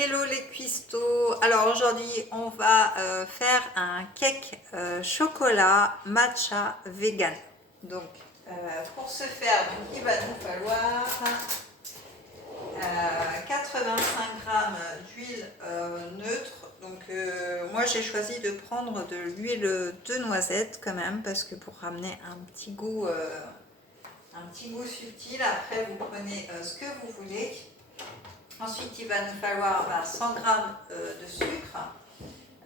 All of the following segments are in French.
Hello les cuistots. Alors aujourd'hui on va faire un cake chocolat matcha vegan. Donc pour ce faire, donc, il va nous falloir 85 g d'huile neutre. Donc moi j'ai choisi de prendre de l'huile de noisette quand même, parce que pour ramener un petit goût subtil. Après vous prenez ce que vous voulez. Ensuite, il va nous falloir 100 g de sucre,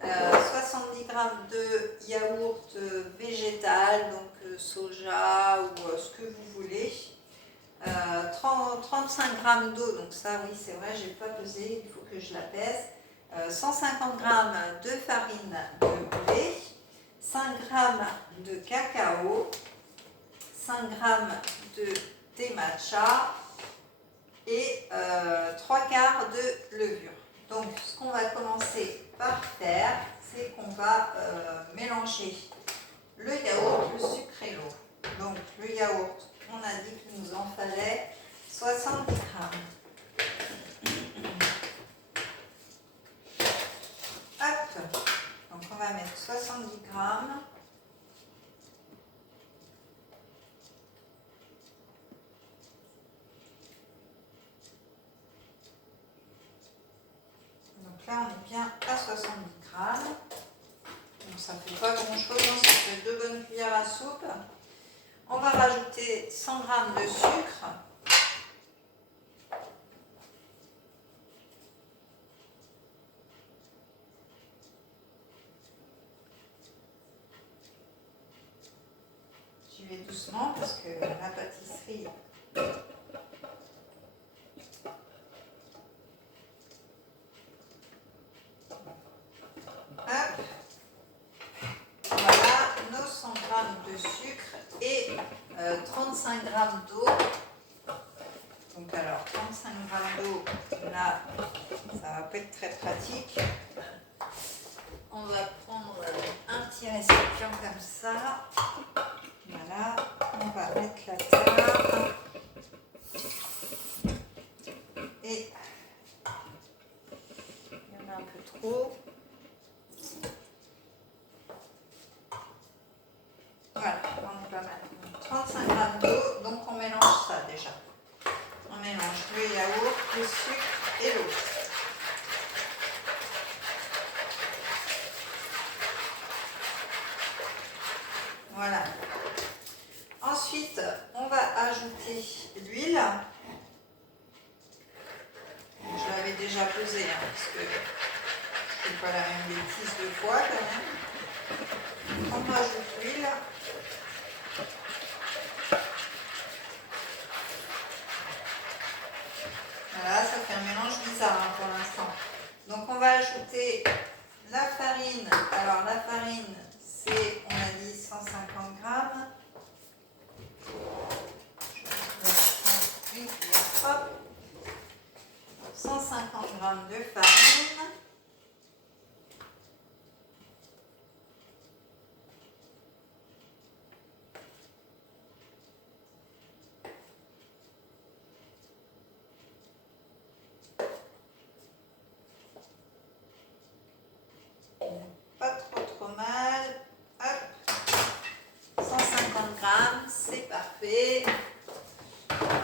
70 g de yaourt végétal, donc soja ou ce que vous voulez, 35 g d'eau, donc ça oui c'est vrai, je n'ai pas pesé, il faut que je la pèse, 150 g de farine de blé, 5 g de cacao, 5 g de thé matcha, et 3/4 de levure. Donc ce qu'on va commencer par faire, c'est qu'on va mélanger le yaourt, le sucre et l'eau. Donc le yaourt, on a dit qu'il nous en fallait 70 g. Hop, donc on va mettre 70 g. Là, on est bien à 70 g. Donc, ça ne fait pas grand-chose, hein, ça fait 2 bonnes cuillères à soupe. On va rajouter 100 g de sucre. J'y vais doucement parce que la pâtisserie... de sucre et 35 g d'eau. Donc alors 35 g d'eau, là ça va pas être très pratique. On va prendre un petit récipient comme ça. Voilà, on va mettre la table et il y en a un peu trop. Voilà, on est pas mal. 35 g d'eau, donc on mélange ça déjà. On mélange le yaourt, le sucre et l'eau. Voilà. Ensuite, on va ajouter l'huile. Je l'avais déjà pesée, hein, parce que je ne fais pas la même bêtise 2 fois quand même. On rajoute l'huile. Voilà, ça fait un mélange bizarre hein, pour l'instant. Donc on va ajouter la farine. Alors la farine, c'est, on a dit 150 g. Je vais prendre une cuillère, hop. 150 g de farine. Pas trop mal. Hop. 150 g, c'est parfait.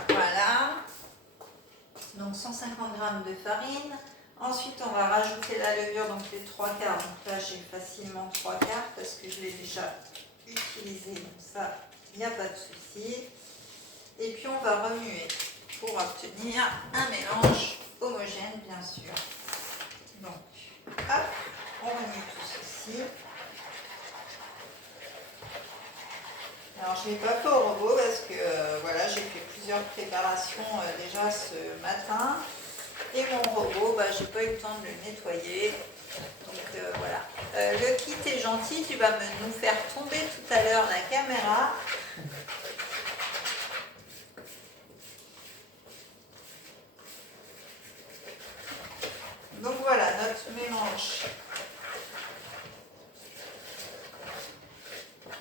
Voilà. Donc 150 g de farine. Ensuite, on va rajouter la levure, donc les 3/4. Donc là, j'ai facilement 3/4 parce que je l'ai déjà utilisé. Donc ça, il n'y a pas de souci. Et puis, on va remuer pour obtenir un mélange homogène, bien sûr. Donc, hop, on remue tout ceci. Alors, je ne l'ai pas fait au robot parce que voilà, j'ai fait plusieurs préparations déjà ce matin. Et mon robot, j'ai pas eu le temps de le nettoyer. Donc voilà. Le kit est gentil, tu vas nous faire tomber tout à l'heure la caméra. Donc voilà, notre mélange.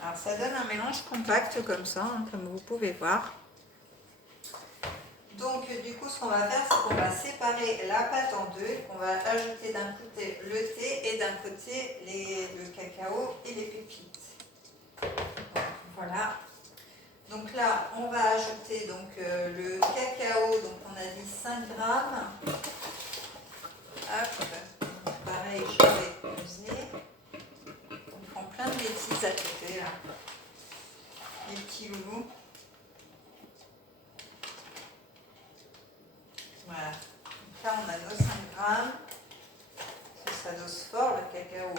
Alors ça donne un mélange compact comme ça, hein, comme vous pouvez voir. Donc du coup, ce qu'on va faire, c'est qu'on va séparer la pâte en deux. On va ajouter d'un côté le thé et d'un côté le cacao et les pépites. Donc, voilà. Donc là, on va ajouter donc, le cacao. Donc on a dit 5 grammes. Hop. Donc, pareil, je vais peser. On prend plein de bêtises à côté là. Les petits loulous. Voilà. Donc là, on a nos 5 grammes. Ça dose fort le cacao.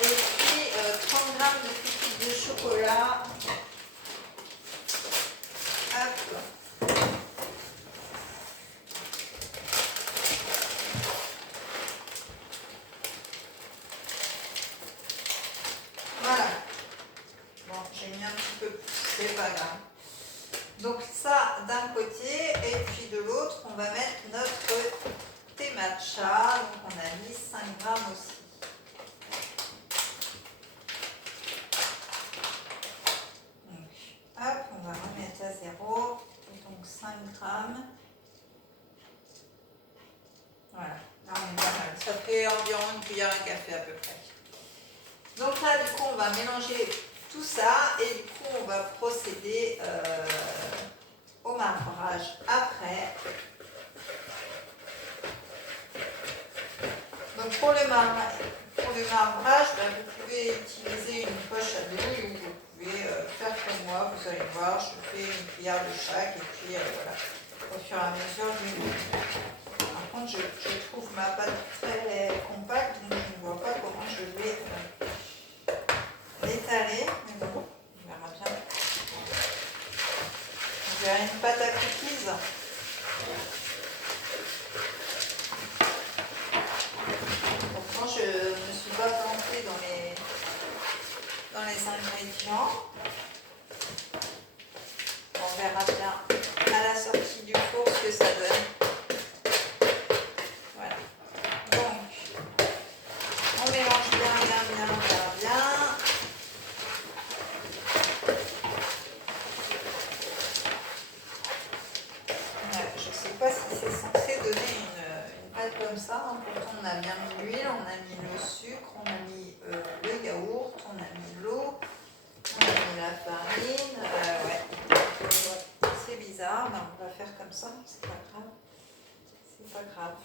Et puis 30 grammes de pépites de chocolat. Hop. Voilà. Bon, j'ai mis un petit peu plus, c'est pas grave. Donc ça d'un côté, et puis de l'autre, on va mettre notre thé matcha. Donc on a mis 5 grammes aussi. Donc, hop, on va remettre à 0. Donc 5 grammes. Voilà, là on est pas mal. Ça fait environ une cuillère à café à peu près. Donc là, du coup, on va mélanger tout ça et du coup, on va procéder au marbrage après. Donc pour le marbrage, ben, vous pouvez utiliser une poche à douille ou vous pouvez faire comme moi. Vous allez voir, je fais une cuillère de chaque et puis voilà. Au fur et à mesure, par contre, je trouve ma pâte très compacte, donc je ne vois pas comment je vais l'étaler, mais bon, on verra bien. On dirait une pâte à cookies. Pourtant, je ne suis pas plantée dans les ingrédients. On verra bien à la sortie du four ce que ça donne. Voilà. Donc, on mélange bien. Je ne sais pas si c'est censé donner une pâte comme ça. Pourtant, on a bien mis l'huile, on a mis le sucre, on a mis le yaourt, on a mis l'eau, on a mis la farine. Ouais. C'est bizarre, mais on va faire comme ça, c'est pas grave. C'est pas grave.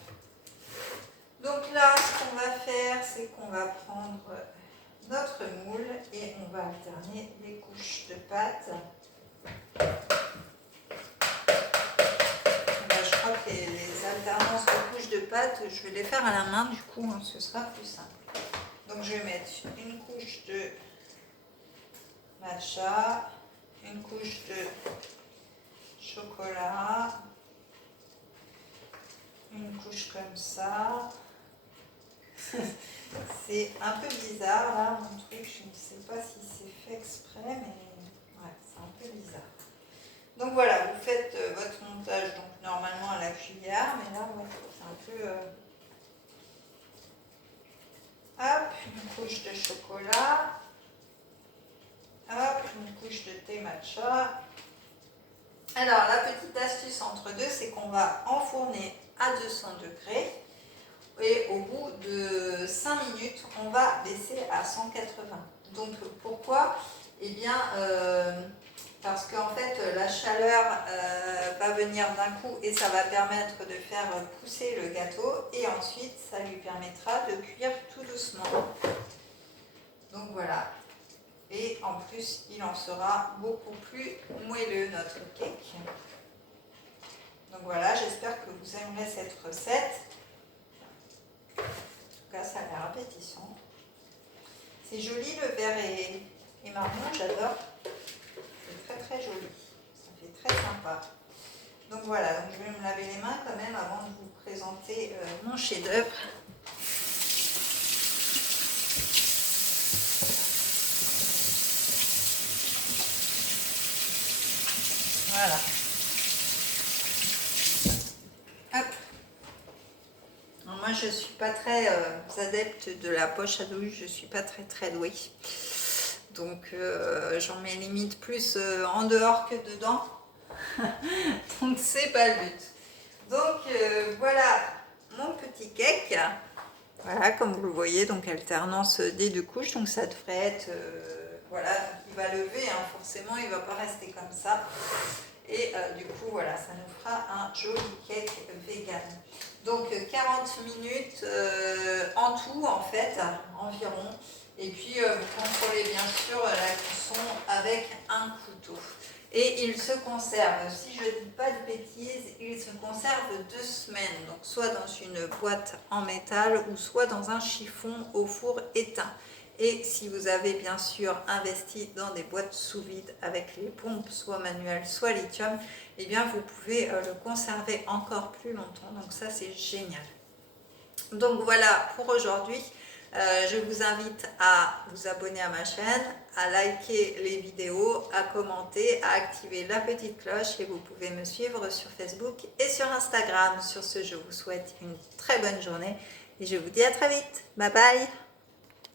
Donc là, ce qu'on va faire, c'est qu'on va prendre notre moule et on va alterner les couches de pâte. Je crois que les alternances de couches de pâte, je vais les faire à la main, du coup, hein, ce sera plus simple. Donc je vais mettre une couche de matcha, une couche de chocolat, une couche comme ça. C'est un peu bizarre là, mon truc, je ne sais pas si c'est fait exprès, mais ouais, c'est un peu bizarre. Donc voilà, vous faites votre montage donc normalement à la cuillère, mais là ouais, c'est un peu... Hop, une couche de chocolat. Hop, une couche de thé matcha. Alors la petite astuce entre deux, c'est qu'on va enfourner à 200 degrés. Et au bout de 5 minutes, on va baisser à 180. Donc pourquoi? Eh bien, parce qu'en fait, la chaleur va venir d'un coup et ça va permettre de faire pousser le gâteau. Et ensuite, ça lui permettra de cuire tout doucement. Donc voilà. Et en plus, il en sera beaucoup plus moelleux, notre cake. Donc voilà, j'espère que vous aimerez cette recette. En tout cas, ça a l'air appétissant. C'est joli, le vert et marron, j'adore. C'est très très joli. Ça fait très sympa. Donc voilà, donc je vais me laver les mains quand même avant de vous présenter mon chef-d'œuvre. Voilà. Hop. Alors moi, je ne suis pas très adepte de la poche à douille, je ne suis pas très douée. Donc, j'en mets limite plus en dehors que dedans. Donc c'est pas le but. Donc voilà mon petit cake. Voilà, comme vous le voyez, donc alternance des deux couches, donc ça devrait être, voilà, il va lever, hein, forcément il ne va pas rester comme ça. Et du coup, voilà, ça nous fera un joli cake vegan. Donc 40 minutes en tout, en fait, environ. Et puis, vous contrôlez bien sûr la cuisson avec un couteau. Et il se conserve, si je ne dis pas de bêtises, il se conserve 2 semaines. Donc soit dans une boîte en métal ou soit dans un chiffon au four éteint. Et si vous avez bien sûr investi dans des boîtes sous vide avec les pompes soit manuelles soit lithium, eh bien vous pouvez le conserver encore plus longtemps. Donc ça c'est génial. Donc voilà pour aujourd'hui. Je vous invite à vous abonner à ma chaîne, à liker les vidéos, à commenter, à activer la petite cloche et vous pouvez me suivre sur Facebook et sur Instagram. Sur ce, je vous souhaite une très bonne journée et je vous dis à très vite. Bye bye!